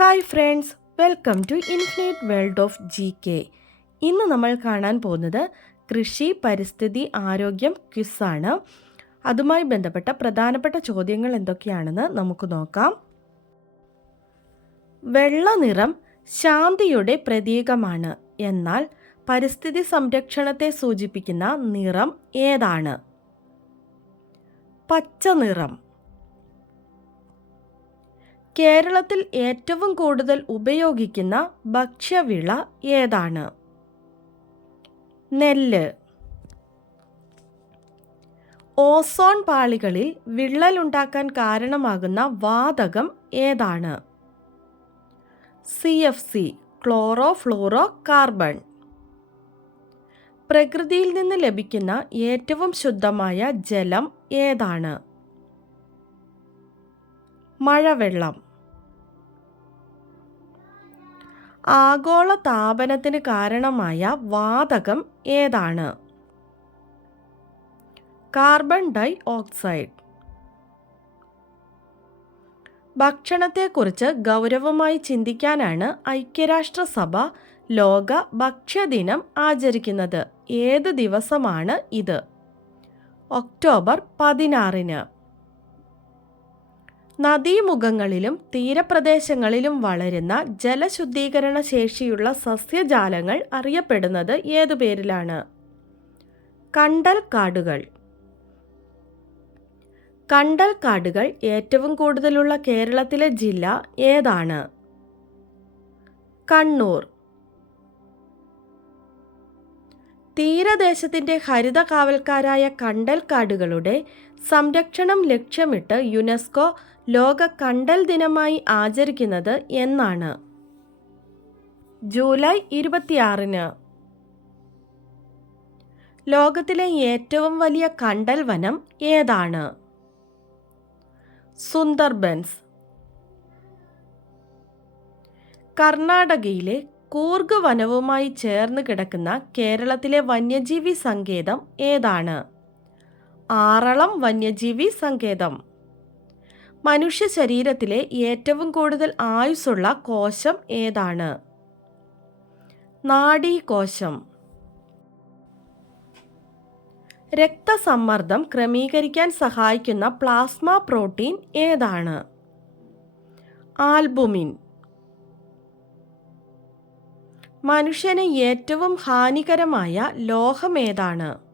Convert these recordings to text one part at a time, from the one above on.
Hi friends welcome to infinite world of G K. ഇന്ന് നമ്മൾ കാണാൻ പോകുന്നത് കൃഷി പരിസ്ഥിതി ആരോഗ്യം ക്വിസാണ് അതുമായി ബന്ധപ്പെട്ട പ്രധാനപ്പെട്ട ചോദ്യങ്ങൾ എന്തൊക്കെയാണെന്ന് നമുക്ക് നോക്കാം. വെള്ള നിറം ശാന്തിയുടെ പ്രതീകമാണ്. എന്നാൽ പരിസ്ഥിതി സംരക്ഷണത്തെ സൂചിപ്പിക്കുന്ന നിറം ഏതാണ്? പച്ച നിറം കേരളത്തിൽ ഏറ്റവും കൂടുതൽ ഉപയോഗിക്കുന്ന ഭക്ഷ്യവിള ഏതാണ്? നെല്ല്. ഓസോൺ പാളികളിൽ വിള്ളലുണ്ടാക്കാൻ കാരണമാകുന്ന വാതകം ഏതാണ്? C F C chlorofluorocarbon പ്രകൃതിയിൽ നിന്ന് ലഭിക്കുന്ന ഏറ്റവും ശുദ്ധമായ ജലം ഏതാണ്? മഴവെള്ളം. ആഗോള താപനത്തിന് കാരണമായ വാതകം ഏതാണ്? Carbon dioxide. ഭക്ഷണത്തെക്കുറിച്ച് ഗൗരവമായി ചിന്തിക്കാനാണ് ഐക്യരാഷ്ട്രസഭ ലോക ഭക്ഷ്യദിനം ആചരിക്കുന്നത്. ഏത് ദിവസമാണ് ഇത്? ഒക്ടോബർ പതിനാറിന്. നദീമുഖങ്ങളിലും തീരപ്രദേശങ്ങളിലും വളരുന്ന ജലശുദ്ധീകരണ ശേഷിയുള്ള സസ്യജാലങ്ങൾ അറിയപ്പെടുന്നത് ഏതു പേരിലാണ്? കണ്ടൽ കാടുകൾ കണ്ടൽ കാടുകൾ ഏറ്റവും കൂടുതലുള്ള കേരളത്തിലെ ജില്ല ഏതാണ്? കണ്ണൂർ. തീരദേശത്തിന്റെ ഹരിത കാവൽക്കാരായ കണ്ടൽ കാടുകളുടെ സംരക്ഷണം ലക്ഷ്യമിട്ട് യുനെസ്കോ ലോക കണ്ടൽ ദിനമായി ആചരിക്കുന്നത് എന്നാണ്. ജൂലൈ ഇരുപത്തിയാറിന്. ലോകത്തിലെ ഏറ്റവും വലിയ കണ്ടൽ വനം ഏതാണ്? സുന്ദർബൻസ്. കർണാടകയിലെ കൂർഗ് വനവുമായി ചേർന്ന് കിടക്കുന്ന കേരളത്തിലെ വന്യജീവി സങ്കേതം ഏതാണ്? ആറളം വന്യജീവി സങ്കേതം. മനുഷ്യ ശരീരത്തിലെ ഏറ്റവും കൂടുതൽ ആയുസ്സുള്ള കോശം ഏതാണ്? നാഡീകോശം. രക്തസമ്മർദ്ദം ക്രമീകരിക്കാൻ സഹായിക്കുന്ന പ്ലാസ്മ പ്രോട്ടീൻ ഏതാണ്? ആൽബുമിൻ. മനുഷ്യന് ഏറ്റവും ഹാനികരമായ ലോഹമേതാണ് ഏതാണ്?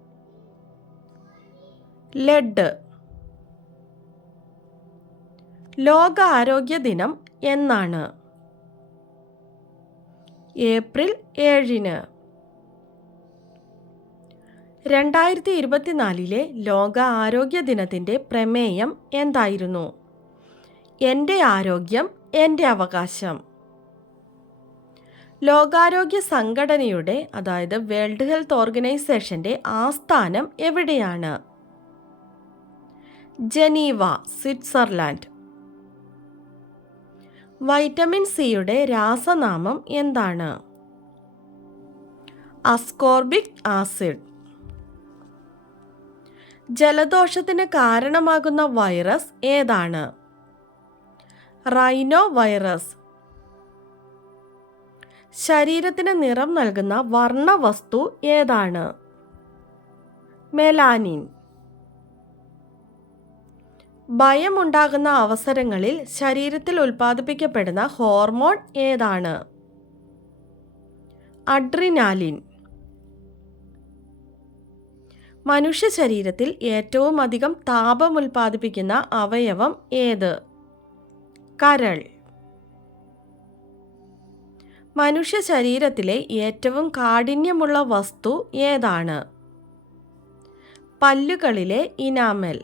ലെഡ്. ലോക ആരോഗ്യ ദിനം എന്നാണ്. ഏപ്രിൽ ഏഴിന്. രണ്ടായിരത്തി ഇരുപത്തിനാലിലെ ലോക ആരോഗ്യ ദിനത്തിന്റെ പ്രമേയം എന്തായിരുന്നു? എന്റെ ആരോഗ്യം എന്റെ അവകാശം. ലോകാരോഗ്യ സംഘടനയുടെ അതായത് വേൾഡ് ഹെൽത്ത് ഓർഗനൈസേഷന്റെ ആസ്ഥാനം എവിടെയാണ്? Geneva Switzerland. വൈറ്റമിൻ സിയുടെ രാസനാമം എന്താണ്? Ascorbic acid. ജലദോഷത്തിന് കാരണമാകുന്ന വൈറസ് ഏതാണ്? Rhinovirus. ശരീരത്തിന് നിറം നൽകുന്ന വർണവസ്തു ഏതാണ്? മെലാനിൻ. ഭയമുണ്ടാകുന്ന അവസരങ്ങളിൽ ശരീരത്തിൽ ഉൽപ്പാദിപ്പിക്കപ്പെടുന്ന ഹോർമോൺ ഏതാണ്? അഡ്രിനാലിൻ. മനുഷ്യ ശരീരത്തിൽ ഏറ്റവും അധികം താപം ഉൽപ്പാദിപ്പിക്കുന്ന അവയവം ഏത്? കരൾ. മനുഷ്യ ശരീരത്തിലെ ഏറ്റവും കാഠിന്യമുള്ള വസ്തു ഏതാണ്? പല്ലുകളിലെ ഇനാമൽ.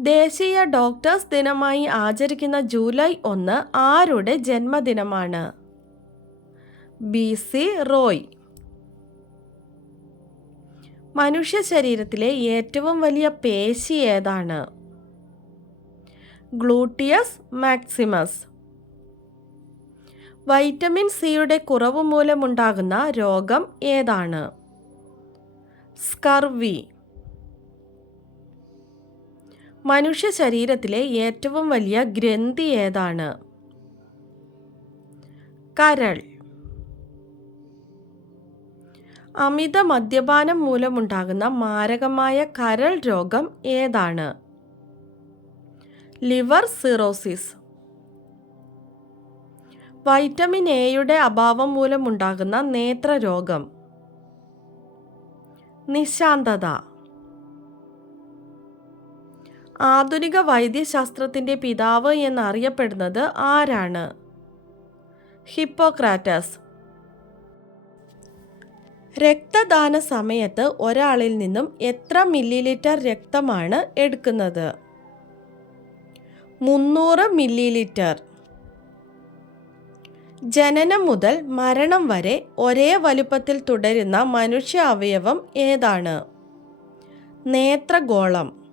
ദേശീയ ഡോക്ടേഴ്സ് ദിനമായി ആചരിക്കുന്ന ജൂലൈ ഒന്ന് ആരുടെ ജന്മദിനമാണ്? B C Roy. മനുഷ്യ ശരീരത്തിലെ ഏറ്റവും വലിയ പേശി ഏതാണ്? Gluteus maximus. വൈറ്റമിൻ സിയുടെ കുറവ് മൂലമുണ്ടാകുന്ന രോഗം ഏതാണ്? സ്കർവി. മനുഷ്യ ശരീരത്തിലെ ഏറ്റവും വലിയ ഗ്രന്ഥി ഏതാണ്? കരൾ. അമിത മദ്യപാനം മൂലമുണ്ടാകുന്ന മാരകമായ കരൾ രോഗം ഏതാണ്? Liver cirrhosis. വൈറ്റമിൻ എയുടെ അഭാവം മൂലമുണ്ടാകുന്ന നേത്രരോഗം. നിശാന്തത. ആധുനിക വൈദ്യശാസ്ത്രത്തിന്റെ പിതാവ് എന്നറിയപ്പെടുന്നത് ആരാണ്? ഹിപ്പോക്രാറ്റസ്. രക്തദാന സമയത്ത് ഒരാളിൽ നിന്നും എത്ര മില്ലിലിറ്റർ രക്തമാണ് എടുക്കുന്നത്? മുന്നൂറ് മില്ലിലിറ്റർ. ജനനം മുതൽ മരണം വരെ ഒരേ വലുപ്പത്തിൽ തുടരുന്ന മനുഷ്യ അവയവം ഏതാണ്? നേത്രഗോളം.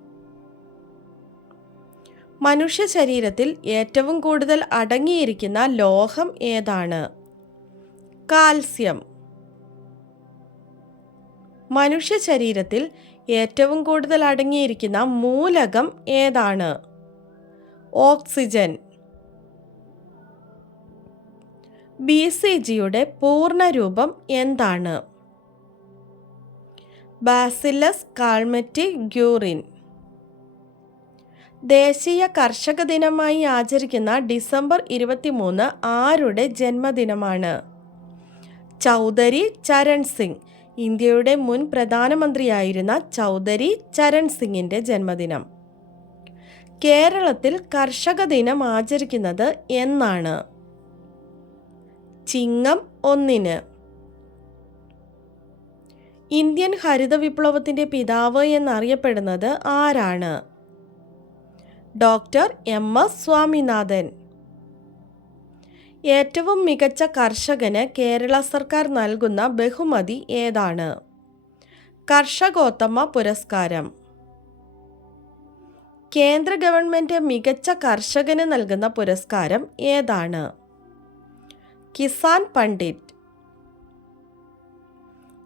മനുഷ്യ ശരീരത്തിൽ ഏറ്റവും കൂടുതൽ അടങ്ങിയിരിക്കുന്ന ലോഹം ഏതാണ്? കാൽസ്യം. മനുഷ്യ ശരീരത്തിൽ ഏറ്റവും കൂടുതൽ അടങ്ങിയിരിക്കുന്ന മൂലകം ഏതാണ്? ഓക്സിജൻ. ബി സി ജിയുടെ പൂർണരൂപം എന്താണ്? Bacillus Calmette Guerin. ദേശീയ കർഷക ദിനമായി ആചരിക്കുന്ന ഡിസംബർ ഇരുപത്തിമൂന്ന് ആരുടെ ജന്മദിനമാണ്? ചൗധരി ചരൺ സിംഗ് ഇന്ത്യയുടെ മുൻ പ്രധാനമന്ത്രിയായിരുന്ന ചൗധരി ചരൺ സിംഗിന്റെ ജന്മദിനം. കേരളത്തിൽ കർഷക ദിനം ആചരിക്കുന്നത് എന്നാണ്. ചിങ്ങം ഒന്നിന്. ഇന്ത്യൻ ഹരിത വിപ്ലവത്തിന്റെ പിതാവ് എന്നറിയപ്പെടുന്നത് ആരാണ്? Doctor M S Swaminathan. ഏറ്റവും മികച്ച കർഷകന് കേരള സർക്കാർ നൽകുന്ന ബഹുമതി ഏതാണ്? കർഷകോത്തമ പുരസ്കാരം. കേന്ദ്ര ഗവൺമെന്റ് മികച്ച കർഷകന് നൽകുന്ന പുരസ്കാരം ഏതാണ്? കിസാൻ പണ്ഡിറ്റ്.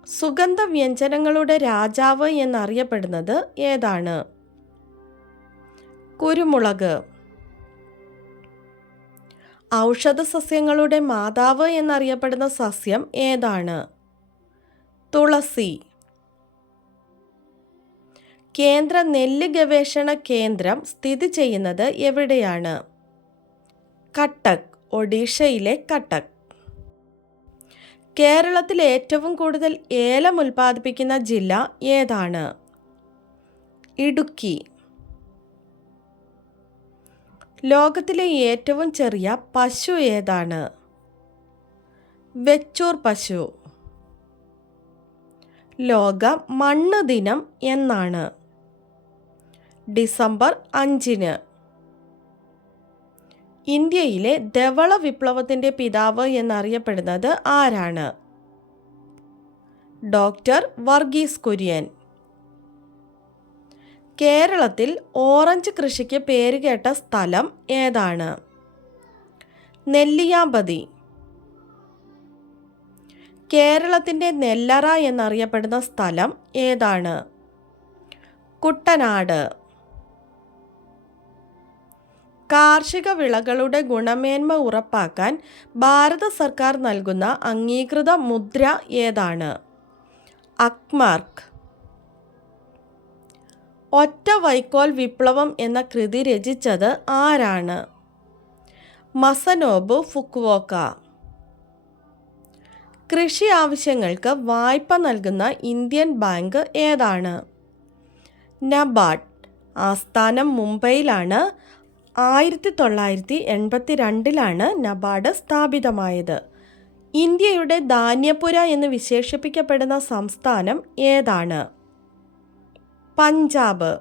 സുഗന്ധ വ്യഞ്ജനങ്ങളുടെ രാജാവ് എന്നറിയപ്പെടുന്നത് ഏതാണ്? കുരുമുളക്. ഔഷധ സസ്യങ്ങളുടെ മാതാവ് എന്നറിയപ്പെടുന്ന സസ്യം ഏതാണ്? തുളസി. കേന്ദ്ര നെല്ല് ഗവേഷണ കേന്ദ്രം സ്ഥിതി ചെയ്യുന്നത് എവിടെയാണ്? കട്ടക് ഒഡീഷയിലെ കട്ടക്. കേരളത്തിൽ ഏറ്റവും കൂടുതൽ ഏലം ഉൽപ്പാദിപ്പിക്കുന്ന ജില്ല ഏതാണ്? ഇടുക്കി. ലോകത്തിലെ ഏറ്റവും ചെറിയ പശു ഏതാണ്? വെച്ചൂർ പശു. ലോക മണ്ണ് ദിനം എന്നാണ്. ഡിസംബർ അഞ്ചിന്. ഇന്ത്യയിലെ ധവള വിപ്ലവത്തിന്റെ പിതാവ് എന്നറിയപ്പെടുന്നത് ആരാണ്? ഡോക്ടർ വർഗീസ് കുര്യൻ. കേരളത്തിൽ ഓറഞ്ച് കൃഷിക്ക് പേരുകേട്ട സ്ഥലം ഏതാണ്? നെല്ലിയാമ്പതി. കേരളത്തിന്റെ നെല്ലറ എന്നറിയപ്പെടുന്ന സ്ഥലം ഏതാണ്? കുട്ടനാട്. കാർഷിക വിളകളുടെ ഗുണമേന്മ ഉറപ്പാക്കാൻ ഭാരത സർക്കാർ നൽകുന്ന അംഗീകൃത മുദ്ര ഏതാണ്? അക്മാർക്ക്. ഒറ്റ വൈക്കോൽ വിപ്ലവം എന്ന കൃതി രചിച്ചത് ആരാണ്? മസനോബു ഫുക്വോക്ക കൃഷി ആവശ്യങ്ങൾക്ക് വായ്പ നൽകുന്ന ഇന്ത്യൻ ബാങ്ക് ഏതാണ്? നബാഡ് ആസ്ഥാനം മുംബൈയിലാണ്. ആയിരത്തി തൊള്ളായിരത്തി എൺപത്തി രണ്ടിലാണ് നബാർഡ് സ്ഥാപിതമായത്. ഇന്ത്യയുടെ ധാന്യപുര എന്ന് വിശേഷിപ്പിക്കപ്പെടുന്ന സംസ്ഥാനം ഏതാണ്? പഞ്ചാബ്.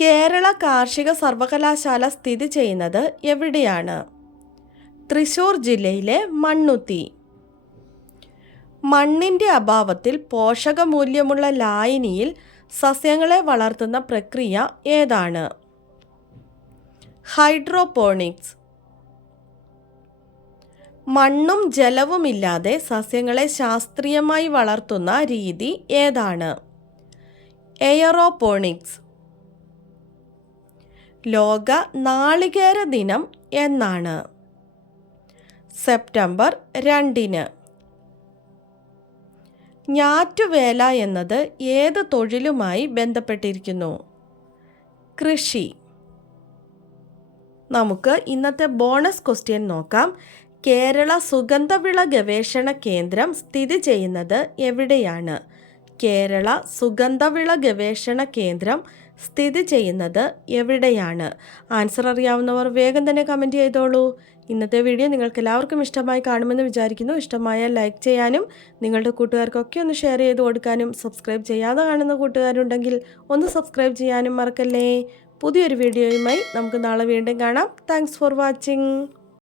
കേരള കാർഷിക സർവകലാശാല സ്ഥിതി ചെയ്യുന്നത് എവിടെയാണ്? തൃശൂർ ജില്ലയിലെ മണ്ണുത്തി. മണ്ണിന്റെ അഭാവത്തിൽ പോഷകമൂല്യമുള്ള ലായനിയിൽ സസ്യങ്ങളെ വളർത്തുന്ന പ്രക്രിയ ഏതാണ്? ഹൈഡ്രോപോണിക്സ്. മണ്ണും ജലവുമില്ലാതെ സസ്യങ്ങളെ ശാസ്ത്രീയമായി വളർത്തുന്ന രീതി ഏതാണ്? എയറോപോണിക്സ്. ലോക നാളികേര ദിനം എന്നാണ്. സെപ്റ്റംബർ രണ്ടിന്. ഞാറ്റുവേല എന്നത് ഏത് തൊഴിലുമായി ബന്ധപ്പെട്ടിരിക്കുന്നു? കൃഷി. നമുക്ക് ഇന്നത്തെ ബോണസ് ക്വസ്റ്റ്യൻ നോക്കാം. കേരള സുഗന്ധവിള ഗവേഷണ കേന്ദ്രം സ്ഥിതി ചെയ്യുന്നത് എവിടെയാണ്? കേരള സുഗന്ധവിള ഗവേഷണ കേന്ദ്രം സ്ഥിതി ചെയ്യുന്നത് എവിടെയാണ്? ആൻസർ അറിയാവുന്നവർ വേഗം തന്നെ കമന്റ് ചെയ്തോളൂ. ഇന്നത്തെ വീഡിയോ നിങ്ങൾക്ക് എല്ലാവർക്കും ഇഷ്ടമായി കാണുമെന്ന് വിചാരിക്കുന്നു. ഇഷ്ടമായ ലൈക്ക് ചെയ്യാനും നിങ്ങളുടെ കൂട്ടുകാർക്കൊക്കെ ഒന്ന് ഷെയർ ചെയ്ത് കൊടുക്കാനും സബ്സ്ക്രൈബ് ചെയ്യാതെ കാണുന്ന കൂട്ടുകാരുണ്ടെങ്കിൽ ഒന്ന് സബ്സ്ക്രൈബ് ചെയ്യാനും മറക്കല്ലേ. പുതിയൊരു വീഡിയോയുമായി നമുക്ക് നാളെ വീണ്ടും കാണാം. Thanks for watching